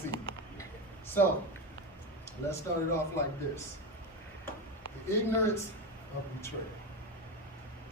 seat. So, let's start it off like this. The ignorance of betrayal.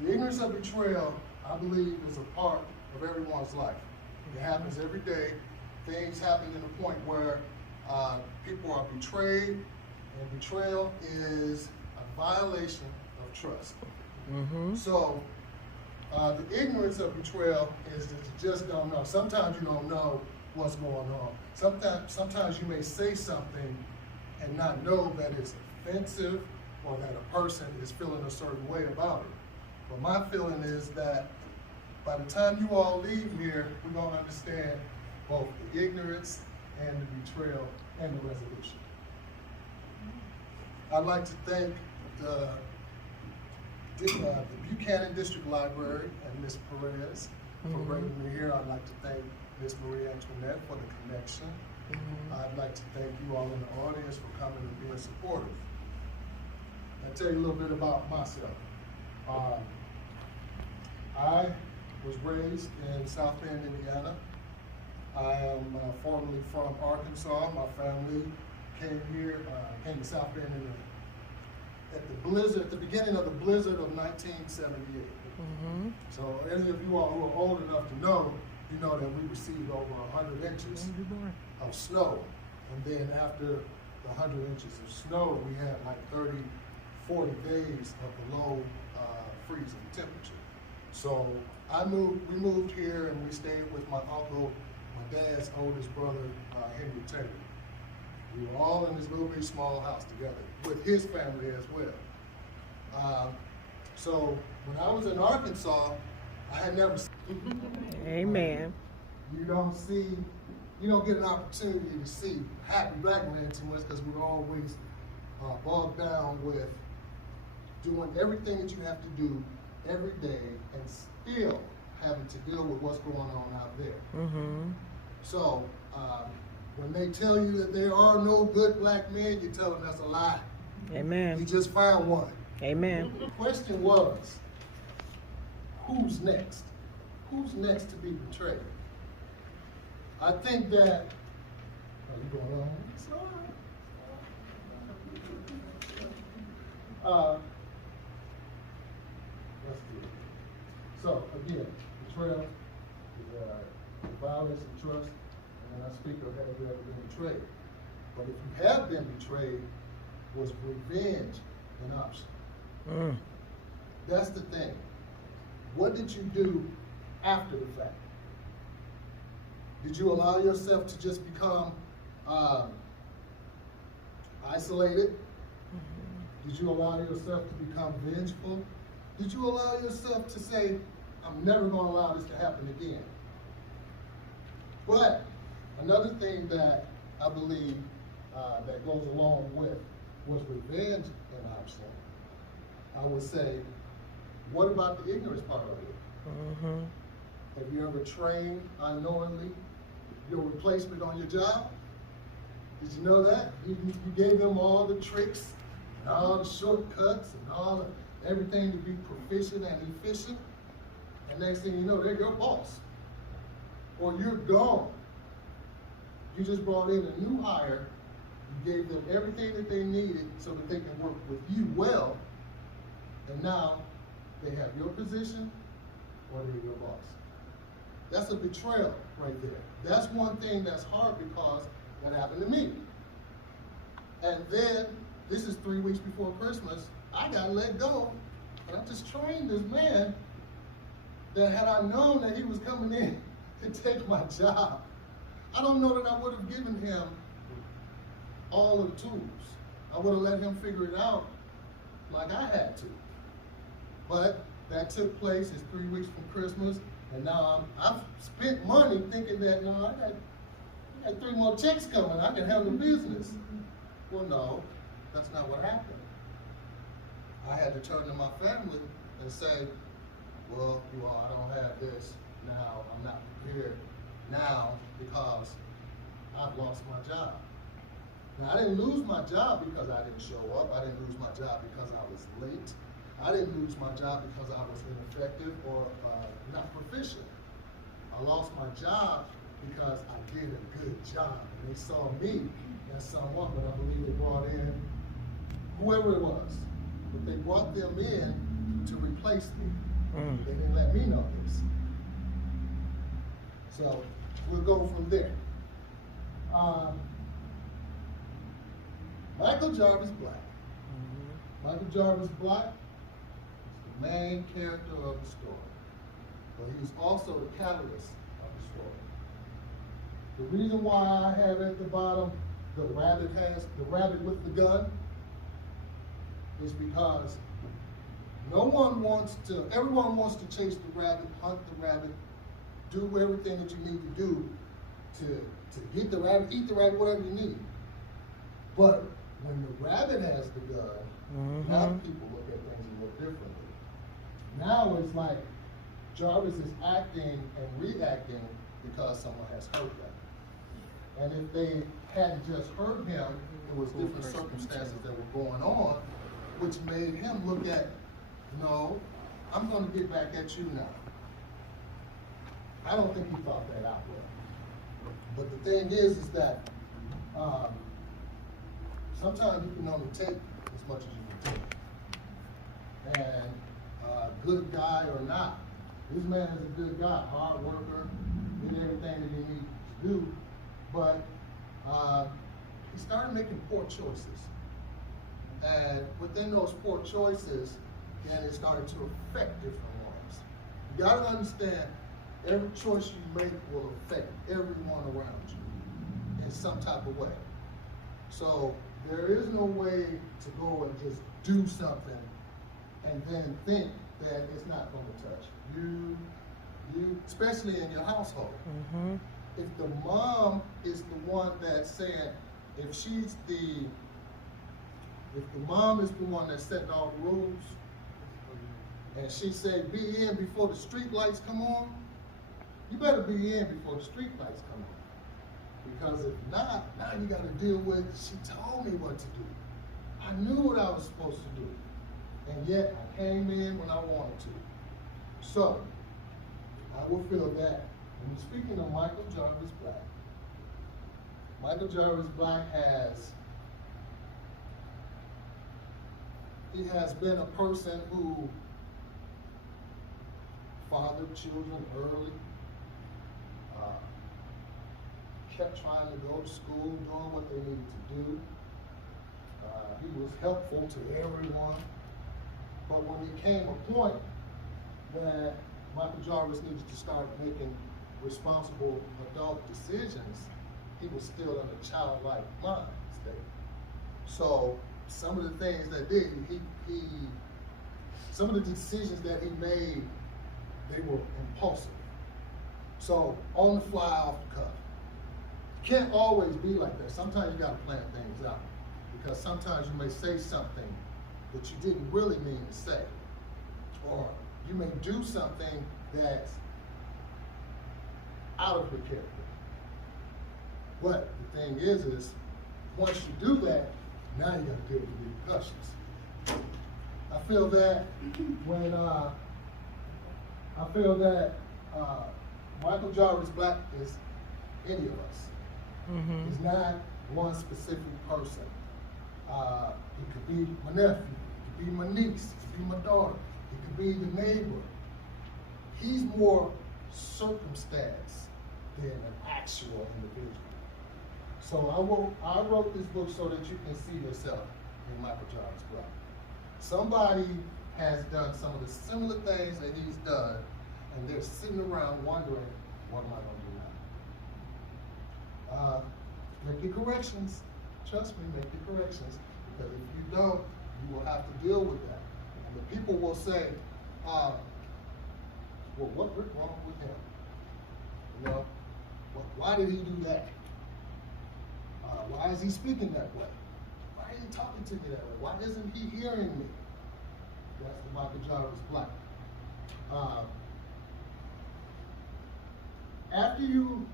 The ignorance of betrayal, I believe, is a part of everyone's life. It happens every day. Things happen to the point where people are betrayed, and betrayal is a violation of trust. So, the ignorance of betrayal is that you just don't know. Sometimes you don't know what's going on. Sometimes you may say something and not know that it's offensive or that a person is feeling a certain way about it. But my feeling is that by the time you all leave here, we're going to understand both the ignorance and the betrayal and the resolution. I'd like to thank the Buchanan District Library and Ms. Perez for bringing me here. I'd like to thank Ms. Marie Antoinette for the connection. I'd like to thank you all in the audience for coming and being supportive. I'll tell you a little bit about myself. I was raised in South Bend, Indiana. I am formerly from Arkansas. My family came to South Bend at the beginning of the blizzard of 1978. So any of you all who are old enough to know, you know that we received over 100 inches of snow. And then after the 100 inches of snow, we had like 30, 40 days of below freezing temperature. So we moved here and we stayed with my uncle, my dad's oldest brother, Henry Taylor. We were all in this little bitty small house together with his family as well. So when I was in Arkansas, I had never seen. Amen. You don't get an opportunity to see happy black men too much because we're always bogged down with doing everything that you have to do every day and still having to deal with what's going on out there. So when they tell you that there are no good black men, you tell them that's a lie. Amen. You just found one. Amen. The question was, who's next? Who's next to be betrayed? I think that, you going on? It's all right. Let's do it. So again, betrayal is a violation of trust, and when I speak of have you ever been betrayed? But if you have been betrayed, was revenge an option? That's the thing. What did you do after the fact? Did you allow yourself to just become isolated? Did you allow yourself to become vengeful? Did you allow yourself to say, I'm never going to allow this to happen again? But another thing that I believe that goes along with was revenge an option. I would say, what about the ignorance part of it? Have you ever trained unknowingly your replacement on your job? Did you know that? You gave them all the tricks and all the shortcuts and everything to be proficient and efficient. And next thing you know, they're your boss. Or you're gone. You just brought in a new hire. You gave them everything that they needed so that they can work with you well. And now they have your position or they're your boss. That's a betrayal right there. That's one thing that's hard because that happened to me. And then, this is 3 weeks before Christmas, I got let go. And I just trained this man that had I known that he was coming in to take my job, I don't know that I would have given him all of the tools. I would have let him figure it out like I had to. But that took place, it's 3 weeks from Christmas, and now I've spent money thinking that, no, I got 3 more checks coming, I can handle business. Well, no, that's not what happened. I had to turn to my family and say, well, you all, I don't have this now, I'm not prepared now because I've lost my job. Now, I didn't lose my job because I didn't show up. I didn't lose my job because I was late. I didn't lose my job because I was ineffective or not proficient. I lost my job because I did a good job. And they saw me as someone, but I believe they brought in whoever it was. But they brought them in to replace me. They didn't let me know this. So we'll go from there. Michael Jarvis Black. Michael Jarvis Black is the main character of the story, but he's also the catalyst of the story. The reason why I have at the bottom the rabbit with the gun is because everyone wants to chase the rabbit, hunt the rabbit, do everything that you need to do to get the rabbit, eat the rabbit, whatever you need. But when the rabbit has the gun, now people look at things a little differently. Now it's like Jarvis is acting and reacting because someone has hurt them. And if they hadn't just hurt him, it was different circumstances that were going on, which made him look at, no, I'm going to get back at you now. I don't think he thought that out well. But the thing is that sometimes you can only take as much as you can take. And good guy or not, this man is a good guy, hard worker, did everything that he needed to do, but he started making poor choices. And within those poor choices, then it started to affect different ones. You gotta understand, every choice you make will affect everyone around you in some type of way. So there is no way to go and just do something and then think that it's not going to touch you, especially in your household. If the mom is the one that's saying, if the mom is the one that's setting all the rules, and she say, be in before the street lights come on, you better be in before the street lights come on. Because if not, now you got to deal with, she told me what to do. I knew what I was supposed to do. And yet I came in when I wanted to. So, I will feel that, and speaking of Michael Jarvis Black, Michael Jarvis Black has been a person who fathered children early, kept trying to go to school, doing what they needed to do. He was helpful to everyone. But when there came a point that Michael Jarvis needed to start making responsible adult decisions, he was still in a childlike mind state. So some of the things that some of the decisions that he made, they were impulsive. So on the fly, off the cuff. Can't always be like that. Sometimes you gotta plan things out, because sometimes you may say something that you didn't really mean to say, or you may do something that's out of your character. But the thing is once you do that, now you gotta deal with the repercussions. I feel that when Michael Jarvis Black is any of us. He's not one specific person. It could be my nephew, it could be my niece, it could be my daughter, it could be the neighbor. He's more circumstance than an actual individual. So I wrote this book so that you can see yourself in Michael Jarvis Black. Somebody has done some of the similar things that he's done, and they're sitting around wondering, what am I going to do now? Make your corrections. Trust me, make your corrections. Because if you don't, you will have to deal with that. And the people will say, well, what went wrong with him? You know, why did he do that? Why is he speaking that way? Why are you talking to me that way? Why isn't he hearing me? That's the Michael Jarvis Black. After you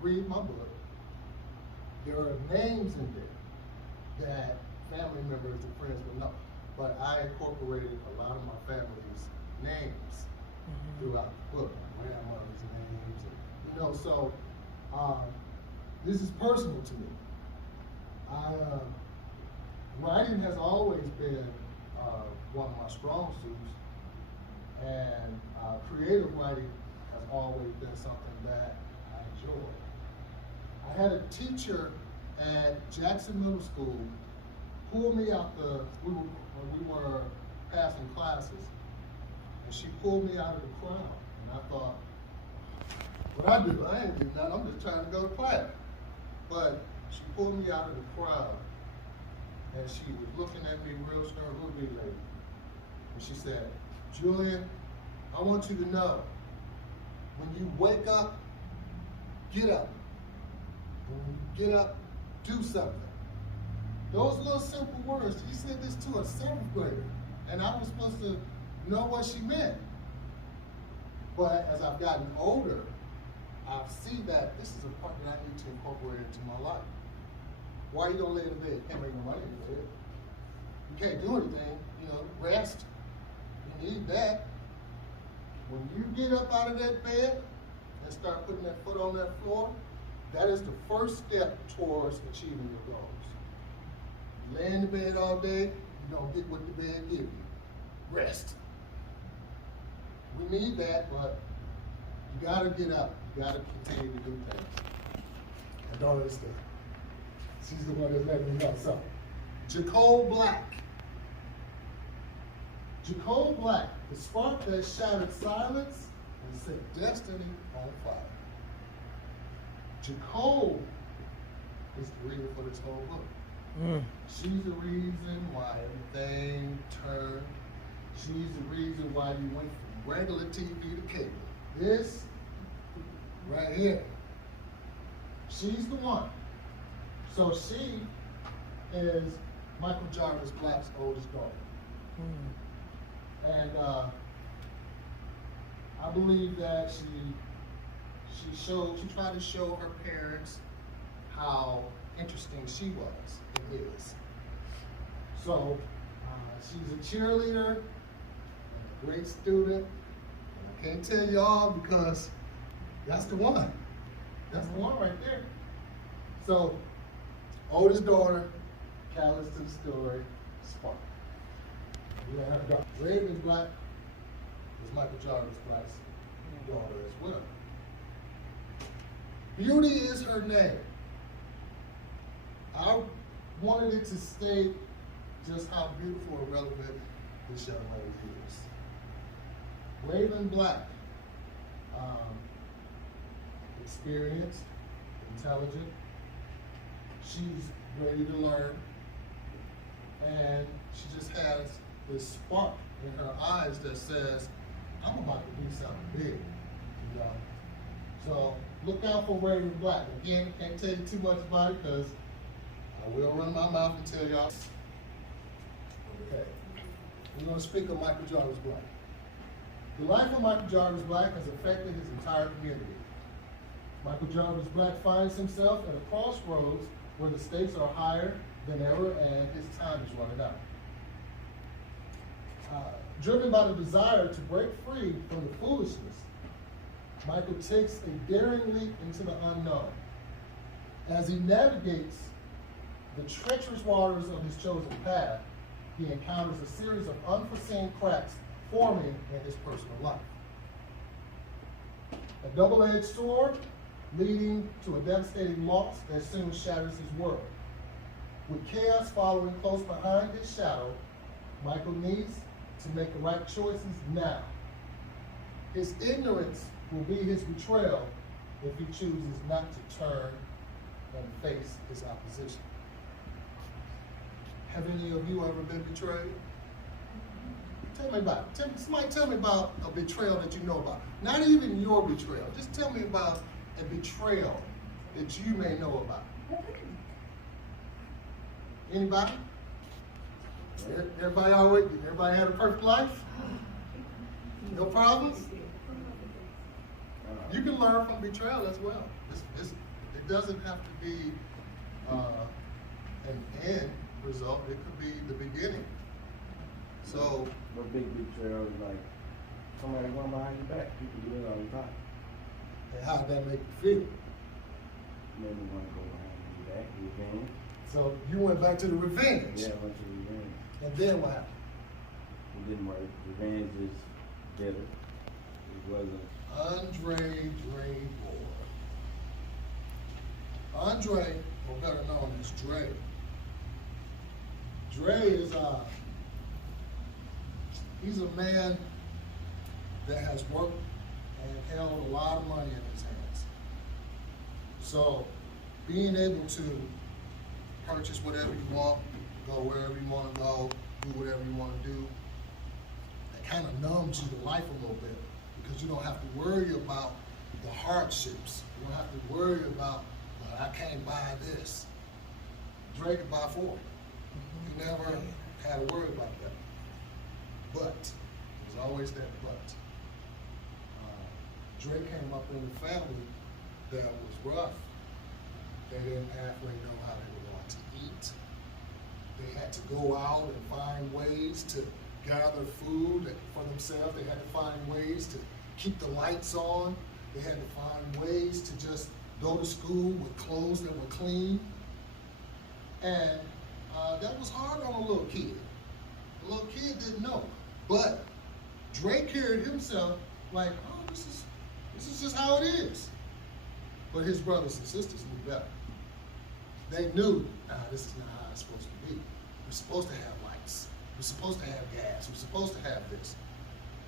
read my book, there are names in there that family members and friends will know. But I incorporated a lot of my family's names throughout the book, my grandmother's names, and, so This is personal to me. Writing has always been one of my strong suits, and creative writing has always been something that I enjoy. I had a teacher at Jackson Middle School pull me out when we were passing classes, and she pulled me out of the crowd, and I thought, what I do, I ain't do nothing, I'm just trying to go to class. But she pulled me out of the crowd, and she was looking at me real stern, real big lady. And she said, Julian, I want you to know, when you wake up, get up. When you get up, do something. Those little simple words, she said this to a 7th grader, and I was supposed to know what she meant. But as I've gotten older, I see that this is a part that I need to incorporate into my life. Why you don't lay in the bed? You can't make no money in the bed. You can't do anything, rest. You need that. When you get up out of that bed and start putting that foot on that floor, that is the first step towards achieving your goals. You lay in the bed all day, you don't get what the bed gives you. Rest. We need that, but you gotta get up. You gotta continue to do things. I don't understand. She's the one that's letting me know. So, Jacole Black. Jacole Black, the spark that shattered silence and set destiny on fire. Jacole is the reason for this whole book. She's the reason why everything turned. She's the reason why you went from regular TV to cable. This right here. She's the one. So she is Michael Jarvis Black's oldest daughter. And I believe that she tried to show her parents how interesting she was and is. So she's a cheerleader, and a great student. And I can't tell y'all because that's the one. That's the one right there. So, oldest daughter, catalyst to the story, spark. We let her go. Raven Black is Michael Jarvis Black's daughter as well. Beauty is her name. I wanted it to state just how beautiful and relevant this young lady is. Raven Black, experienced, intelligent, she's ready to learn, and she just has this spark in her eyes that says, I'm about to do something big, So look out for Raven Black. Again, can't tell you too much about it because I will run my mouth and tell y'all. Okay, we're going to speak of Michael Jarvis Black. The life of Michael Jarvis Black has affected his entire community. Michael Jarvis Black finds himself at a crossroads where the stakes are higher than ever and his time is running out. Driven by the desire to break free from the foolishness, Michael takes a daring leap into the unknown. As he navigates the treacherous waters of his chosen path, he encounters a series of unforeseen cracks forming in his personal life. A double-edged sword leading to a devastating loss that soon shatters his world. With chaos following close behind his shadow, Michael needs to make the right choices now. His ignorance will be his betrayal if he chooses not to turn and face his opposition. Have any of you ever been betrayed? Tell me about it. Somebody tell me about a betrayal that you know about. Not even your betrayal. Just tell me about a betrayal that you may know about. Anybody? Everybody had a perfect life? No problems? You can learn from betrayal as well. It doesn't have to be an end result. It could be the beginning. So, a big betrayal is like somebody going behind your back. People do it all the time. And how did that make you feel? made me want to go behind and do that. Revenge. So you went back to the revenge. Yeah, I went to revenge. And then what happened? It didn't work. Revenge is bitter. It wasn't. Andre Dre Boy. Andre, or better known as Dre. Dre is he's a man that has worked and held a lot of money in his hands. So being able to purchase whatever you want, go wherever you want to go, do whatever you want to do, it kind of numbs you to life a little bit because you don't have to worry about the hardships. You don't have to worry about, well, I can't buy this. Dre could buy 4. He never had to worry about that. But, there's always that but. Dre came up in a family that was rough. They didn't halfway know how they were going to eat. They had to go out and find ways to gather food for themselves. They had to find ways to keep the lights on. They had to find ways to just go to school with clothes that were clean. And that was hard on a little kid. The little kid didn't know. But Dre carried himself like, oh, this is just how it is. But his brothers and sisters knew better. They knew, this is not how it's supposed to be. We're supposed to have lights. We're supposed to have gas. We're supposed to have this.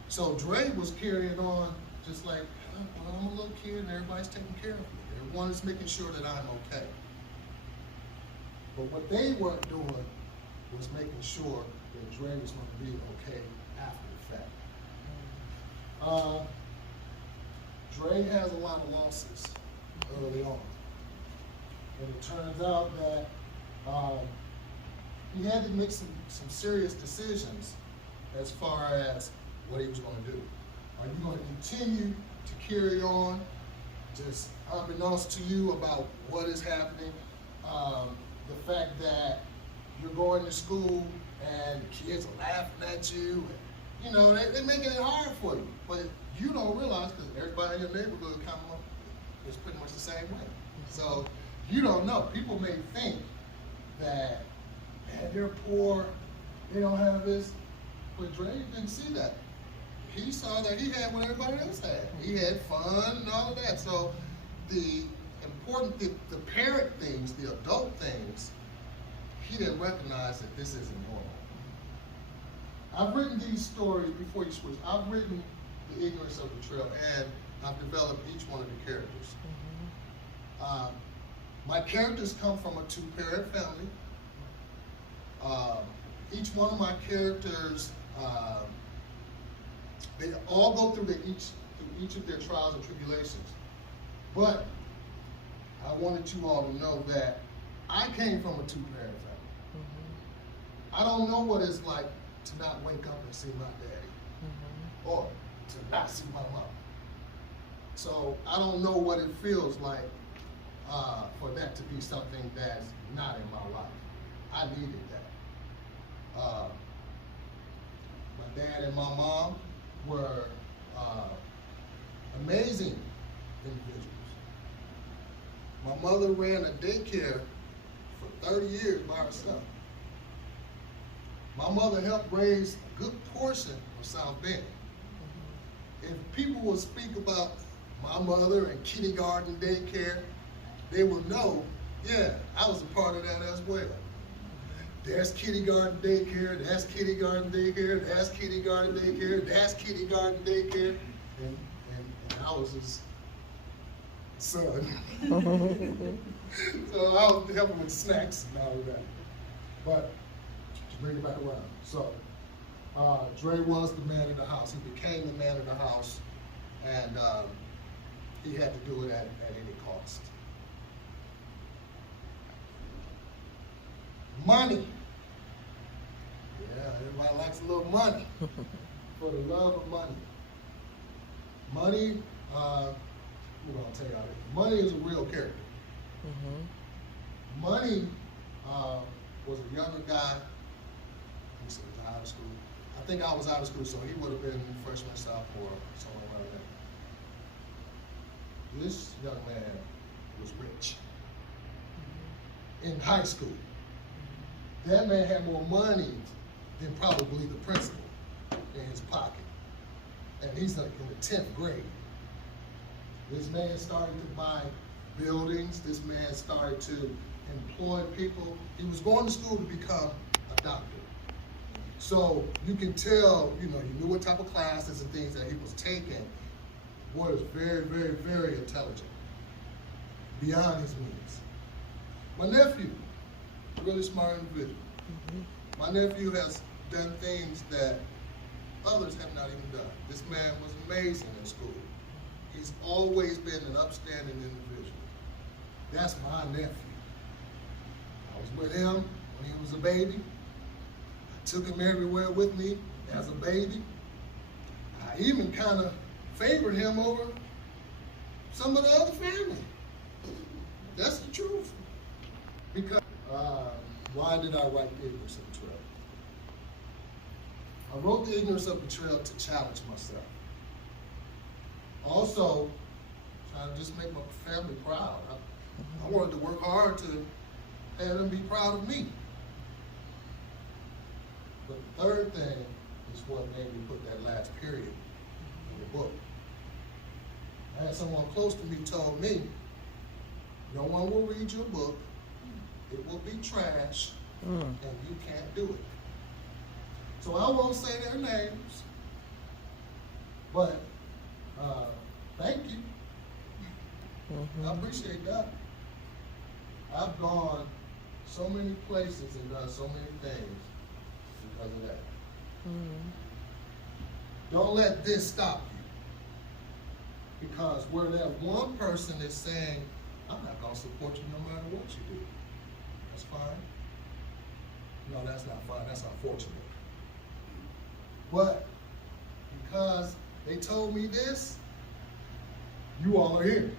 So Dre was carrying on just like, well, I'm a little kid and everybody's taking care of me. Everyone is making sure that I'm okay. But what they weren't doing was making sure that Dre was going to be okay after the fact. Dre has a lot of losses early on. And it turns out that he had to make some serious decisions as far as what he was going to do. Are you going to continue to carry on, just unbeknownst to you about what is happening? The fact that you're going to school and kids are laughing at you, and, you know, they're making it hard for you. But you don't realize, because everybody in your neighborhood kind of is pretty much the same way. So you don't know. People may think that, man, they're poor, they don't have this. But Dre didn't see that. He saw that he had what everybody else had. He had fun and all of that. So the important, the parent things, the adult things, he didn't recognize that this isn't normal. I've written these stories, before you switch, I've written The Ignorance of the Trail, and I've developed each one of the characters. My characters come from a 2-parent family. Each one of my characters, they all go through each of their trials and tribulations. But I wanted you all to know that I came from a 2-parent family. I don't know what it's like to not wake up and see my daddy, or to not see my mom. So I don't know what it feels like for that to be something that's not in my life. I needed that. My dad and my mom were amazing individuals. My mother ran a daycare for 30 years by herself. My mother helped raise a good portion of South Bend. If people will speak about my mother and kindergarten daycare, they will know, yeah, I was a part of that as well. There's kindergarten daycare, that's kindergarten daycare, that's kindergarten daycare, that's kindergarten daycare, and I was his son. So I was helping with snacks and all of that. But to bring it back around, so Dre was the man of the house. He became the man of the house, and he had to do it at any cost. Money. Yeah, everybody likes a little money. For the love of money. Money, I'll tell y'all this. Money is a real character. Money was a younger guy. He was out of school. I think I was out of school, so he would have been freshman, sophomore, somewhere around there. This young man was rich. in high school. That man had more money than probably the principal in his pocket. And he's like in the 10th grade. This man started to buy buildings. This man started to employ people. He was going to school to become a doctor. So you can tell, you know, he knew what type of classes and things that he was taking. Boy was very, very, very intelligent, beyond his means. My nephew, really smart individual. My nephew has done things that others have not even done. This man was amazing in school. He's always been an upstanding individual. That's my nephew. I was with him when he was a baby. I took him everywhere with me as a baby. I even kind of favored him over some of the other family. That's the truth. Because, why did I write The Ignorance of Betrayal? I wrote The Ignorance of Betrayal to challenge myself. Also, trying to just make my family proud. I wanted to work hard to have them be proud of me. But the third thing is what made me put that last period in the book. I had someone close to me told me, no one will read your book, it will be trash, and you can't do it. So I won't say their names, but thank you. I appreciate that. I've gone so many places and done so many things because of that. Don't let this stop you. Because where that one person is saying, I'm not going to support you no matter what you do. That's fine. No, that's not fine. That's unfortunate. But because they told me this, you all are here.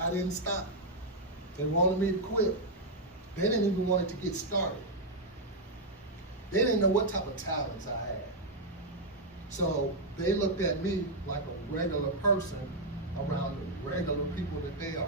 I didn't stop. They wanted me to quit. They didn't even want it to get started. They didn't know what type of talents I had. So they looked at me like a regular person around the regular people that they are.